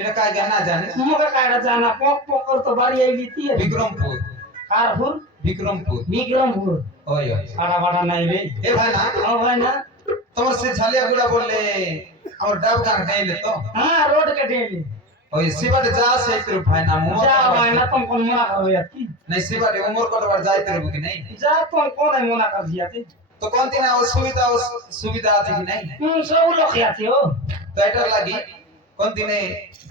এটা কাই জানা জানে মুখে কাইটা জানা পক পক করতে বাড়ি আইলি তি বিক্রমপুর কারপুর বিক্রমপুর ওই ওই সারা বাড়া নাই রে এ ভাই না ও ভাই না তোমার সে ঝালিয়া গুড়া বললে আমার ডাব গান গাইলে তো হ্যাঁ रोड के डेली ওই শিবাতে যা আছে একটু ভাই না মোর जा भाई ना तुम कौन मना करो यार की নাই শিবাতে উমর কতবার যাইতে রবি কি নাই जा तुम कौन है मना कर दिया थे তো কোন দিন সুবিধা আছে কি নাই सब लोग आते हो তো এটা লাগি কোন দিনে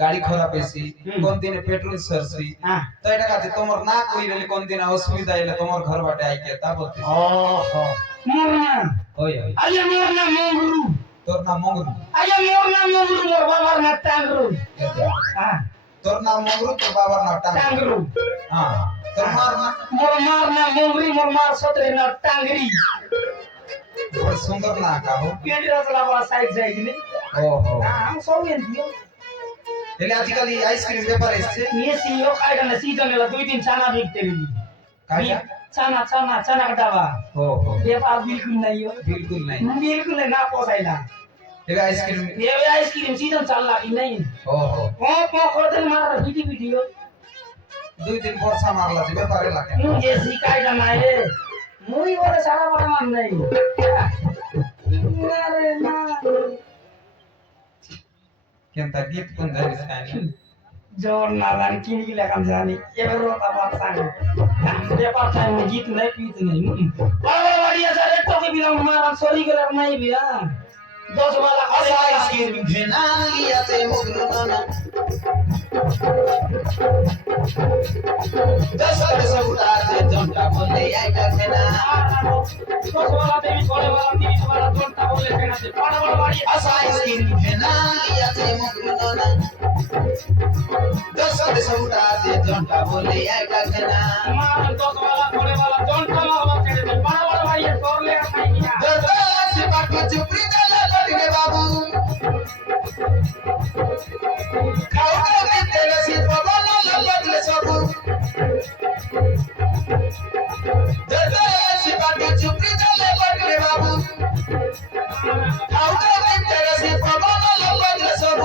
গাড়ি খারাপ হইছি কোন দিনে পেট্রোল সরছি हां তো এটা কাছে তোমার না কইলে কোন দিন অসুবিধা এলে তোমার ঘর বাটে আইকে তা বলতে ओहो मोरना ওই ওই अरे मोरना मोगरू তোর নাম মগরু अरे मोरना मोगरू मोर बाबा ना टांगरू हां তোর নাম মগরু তোর বাবার নাম টাঙ্গরু टांगरू হ্যাঁ তোর মার না मोर मारना मोगरी मोर मार सतरे ना टांगरी বড় সুন্দর না কাহো पेट रसला वाला साइड जाएगी नहीं ওহো हां हम सब ये दियो এলে আজকাল এই আইসক্রিম ব্যাপার এসছে ये सीओ काइडा ना सीजन में 2-3 चाना बिकते रही কাইয়া चाना चाना चाना का दवा ওহো व्यापार बिल्कुल नहीं हो बिल्कुल नहीं बिल्कुल ना पोसाइला এলে आइसक्रीम ये आइसक्रीम सीजन चल रहा कि नहीं ओहो ओ करते मार बीटी वीडियो দুই দিন বর্ষা মারলা যে ব্যাপারে লাগে मुझे शिकायत ना है मुई वाला सारा बड़ा मान नहीं अरे ना কেনতা গীত কোন ধরিস কানি जोर ना जाने किन की लेकर जाने ये रोता बात सांग व्यापार टाइम में गीत नहीं पीत नहीं अरे बढ़िया सारे तो के बिना मारा सॉरी कलर नहीं भी हां 10 वाला आइसक्रीम भेना लियाते मगरू नाना दसर सौदाते जंटा बोले आइटा भेना 10 वाला तेरी थोड़े वाला 30 वाला जोड़ता बोले कहना से बड़ा बड़ा बढ़िया आइसक्रीम भेना लियाते मगरू नाना दसर सौदाते जंटा बोले आइटा भेना मार 10 वाला थोड़े वाला जोड़ता वाला कहने से बड़ा बड़ा बढ़िया तोड़ ले नहीं किया दरदा से बाटो चुपड़ी दला बड़ने बाबू खाओ के तेरे से बबला बदले सब दरदा से बाटो चुपड़ी दला बड़ने बाबू खाओ के तेरे से बबला बदले सब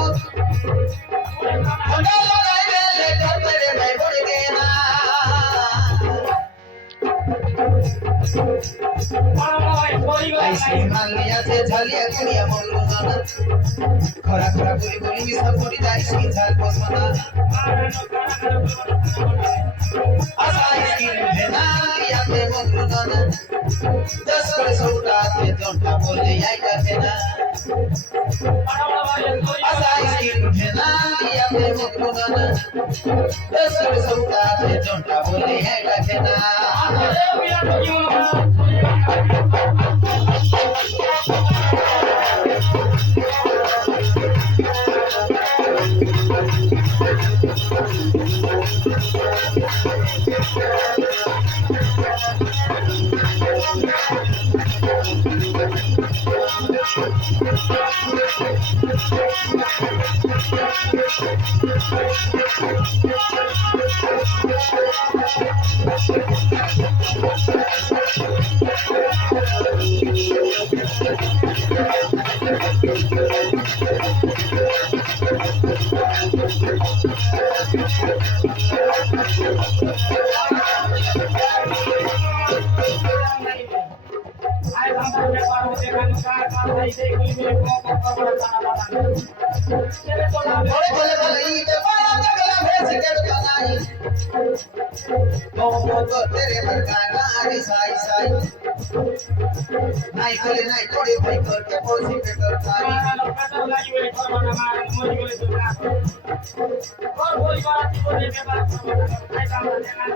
ठंडा लगाई ले कर तेरे भाई बढ़ गए ना आइसक्रीम मान लिया थे झालिया गुड़िया मोलू नाना खरा खरा बोली बोली मिसा बोली आइसक्रीम झाल पोसना आइसक्रीम भेना लिया थे मोलू नाना 10 करे सौदा थे जोंटा बोले आइटा भेना आइसक्रीम भेना लिया थे मोलू नाना 10 करे सौदा थे जोंटा बोले आइटा भेना तेरे बरकाना अरे साई साई नहीं करे नहीं थोड़े भाई करके पोसी पे करता है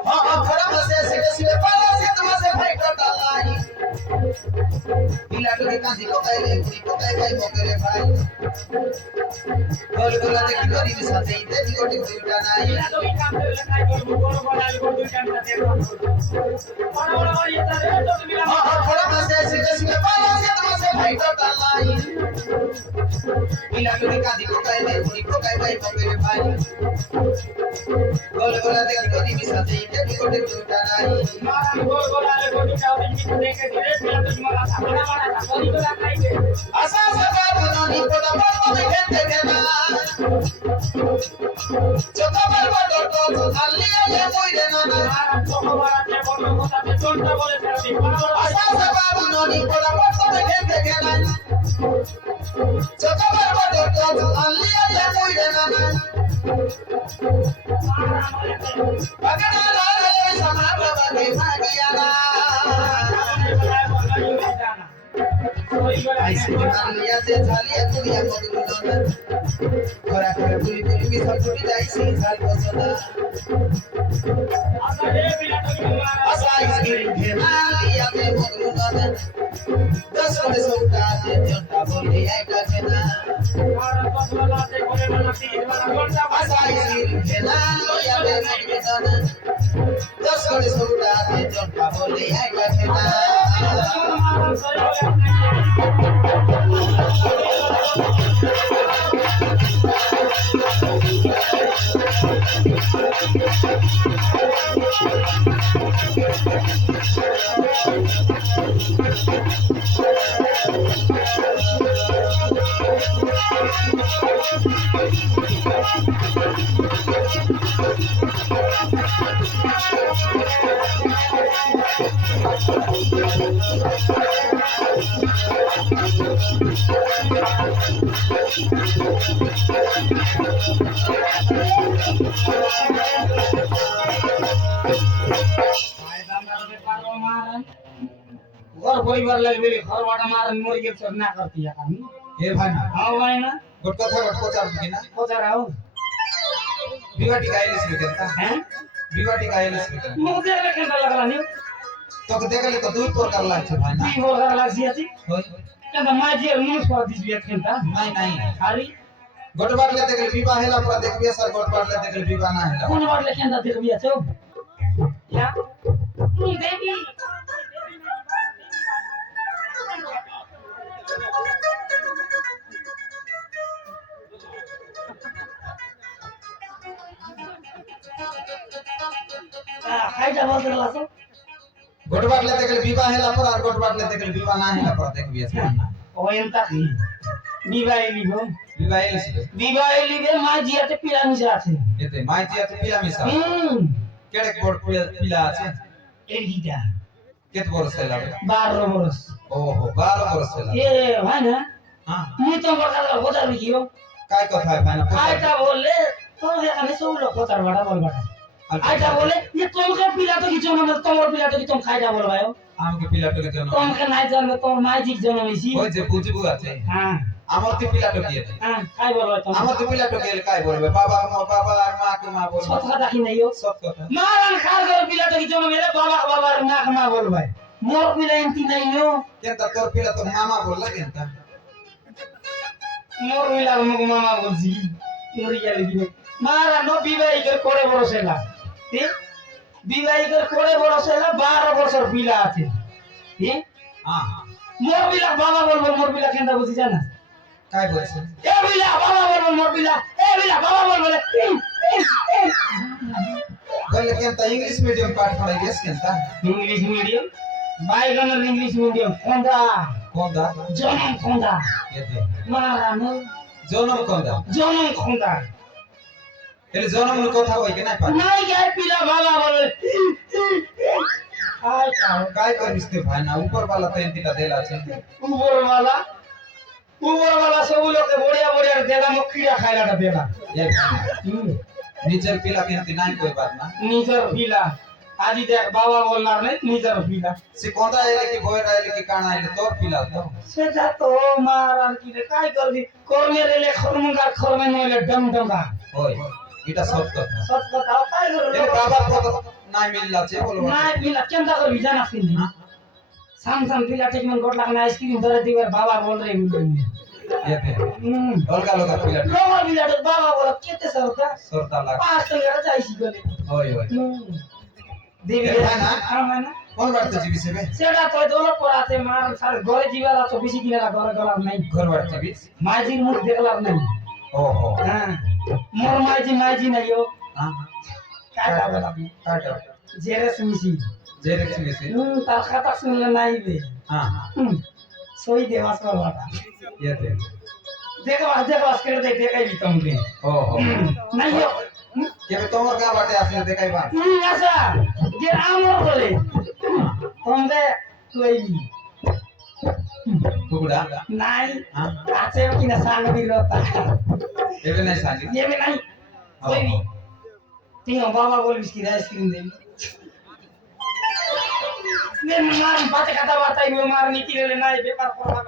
हां खरा मसे सीधे पाला से तुमसे भाई करता लाई इला के कांदी को काई भाई मोकरे भाई बोल बोला देखी करी साथे इते गोटी उठा नहीं বড় বড় আলু বড় দুই টাকা দিয়ে বড় বড় বাড়ি আছে রে তোকে মিলাম थोड़ा से सीधे सीधे पाला से तो से भाई तो डालाई इला तो दिखा दिखो काय नहीं पूरी को काय भाई मेरे भाई गोल गोला देख को दी साथी देखी को देख डालाई मारा गोल गोल आलू बड़ू का देखी देख के रे मिला तो मारा बड़ा बड़ा था कोई को खाई दे आसा से बाबू नानी को डबल में खेते देना चोटा पर बड़ो तो खाली ले कोई देना ना मारा चोको बड़ा थे बड़ होता थे चोंटा बोले थे बड़ा बड़ा आसा से बाबू नानी को डबल में खेते देना चोटा पर बड़ो तो खाली ले कोई देना ना पकड़ा ला रे समा बाबा के भागिया ना ऐसे दुनिया से झालिया दुनिया मधुर खरा खरा पूरी पूरी की सब छोटी जाई से झाल बसना आसा इसकी भेना लिया में मधुर 10 बड़े सौदा से जनता बोली है कहना आसा इसकी भेना लिया में मधुर 10 बड़े सौदा से जनता बोली है कहना घर परिवार लगे घरबाट मारन मुर्गी छोड ना करती है काम ए भाई ना हां भाई ना गोट कथा गोट कोचार किना कोचार आओ बिवाटी गाइले स्वीकारता हैं बिवाटी गाइले स्वीकार मुझे केंद्र लगला नि तो देखले तो दुई प्रकार लाग्छ भाइ ना ती बोल लगला सियाती होय केंद्र माजी मुस पर दिस बिया केंद्र नहीं खाली गोटबारले देखले विवाह हेला पर देखबिया सर गोटबारले देखले विवाह ना हेला कोन बारले केंद्र देख बिया छौ या नी देवी खाइटा बोलते लासो गोटबारले देखले विवाह हेला पर और गोटबारले देखले विवाह ना हेला पर देखबिया सर ओ एंता खी বিবাহে লিব विवाह हेले से বিবাহে লিবে মা জিয়াতে পিলা মিশা আছে एते माइती अते पिला मिसा হুম केडे गोट पिला আছে এরিটা केत बरस हेला 12 বরস ओहो 12 बरस हेला এ ভাই না हां মুই তো বড় কথা বিকিও काय कथा है भाई ना আইটা বললে তো এখানে সব লোক কথা বড় বলবাটা আইটা বলে ये তোমাকে পিলা তো কিছু না তোমার পিলা তো কি তুমি খাইটা বলবায়ো আমাকে পিলাটো কে জন্য তোমাকে নাই জানলে তোমার মাইজিক জন্মেছি ওই যে বুঝবু আছে হ্যাঁ আমার তো পিলাটো কি হ্যাঁ খাই বলবাই তুমি আমার তো পিলাটো কে কাই বলবে বাবা আর মা কে মা বলবে সত কথা কি নাইও সব কথা মারান খার করে পিলা তো কি জন্মেলে বাবা আর মা মা বলবাই মোর পিলা এমতি নাইও কেনতা তোর পিলা তো মামা বললা কেনতা মোর পিলা মুখ মামা বলছি মরি গেলে কি মারা নো বিবাহিকের করে বড় সেলা ঠিক বিবাহিকের করে বড় সেলা 12 বছর পিলা আছে ঠিক हां মোর পিলা বাবা বলবো মোর পিলা কেনটা বুঝি জানা काय বলছে এ পিলা বাবা বলবো মোর পিলা এ পিলা বাবা বলবো বলে কেনতা ইংলিশ মিডিয়াম পাঠ পড়াই গেছ কেনতা ইংলিশ মিডিয়াম বাইগানের ইংলিশ মিডিয়াম কোনটা কোনটা জনম কোনটা এতে মারা নো জনম কোনটা জনম কোনটা এলে জনম র কথা হই কে নাই পারে নাই গায় পিলা বাবা বলে আই কাও काय करिस ते भाई ना ऊपर वाला तो एंतीटा देला আছে উপরওয়ালা সব লোকে বড়িয়া বড়িয়া দেলা মক্খিয়া খাইলাটা দেলা ए नीचर पिला केंती নাই कोई बात ना নিজের পিলা আজি দেখ বাবা বললার নাই নিজের পিলা से कोंदा आइले कि बोयर आइले कि काना आइले तोर पिला तो সেটা তো মারার কি রে কাই করবি কর্মে রেলে খরমঙ্গার খরমে নইলে ডমডমা ओय এটা সত্য কথা সত কথা কাই করবি এর বাবা তো নাই মিললা আছে বলবো নাই পিলা কেনটা করবি জানা শুনি সাম সাম পিলা ঠিক মন গোট লাগনা আইসক্রিম ধরে দিবার বাবা বল রে বলবি येते হুম অলগা লগা পিলা লোহা বিলাটের বাবা বলে কেতে সরতা সরতা লাগ 5 টাকা চাইছি গলে ওই ওই দেবী হয় না? হয় না কোন বাড়তে যাবি সেবে সেটা তো দোল পড়াতে মার সার ঘরে জিবার আছে বেশি কিনা ঘরে গলার নাই ঘর বাড়তে যাবি মাইজির মুখ দেখলাম নাই ও ও হ্যাঁ মোর মাইজি নাই ও হ্যাঁ কাটা বলা কাটা জেরেস মিছি জেরেক্স মেশিন তার খাতা শুনলে নাই বে হ্যাঁ সই দেওয়াস করবাটা येते দেখো করে দেখাই দিতাম বে ও ও নাই কেবে তোমার গা বাটে আসলে দেখাই বা আচ্ছা যে আমার বলে তোমরা তুই টুকুডা নাই হ্যাঁ আছে কিনা সাংবি রতা এবে নাই সাজি দেবে নাই ওই তুই বাবা বলবিস কি আইসক্রিম দেবি নে মার বাতে কথা বার্তাই মার নীতি রে নাই ব্যাপার করবা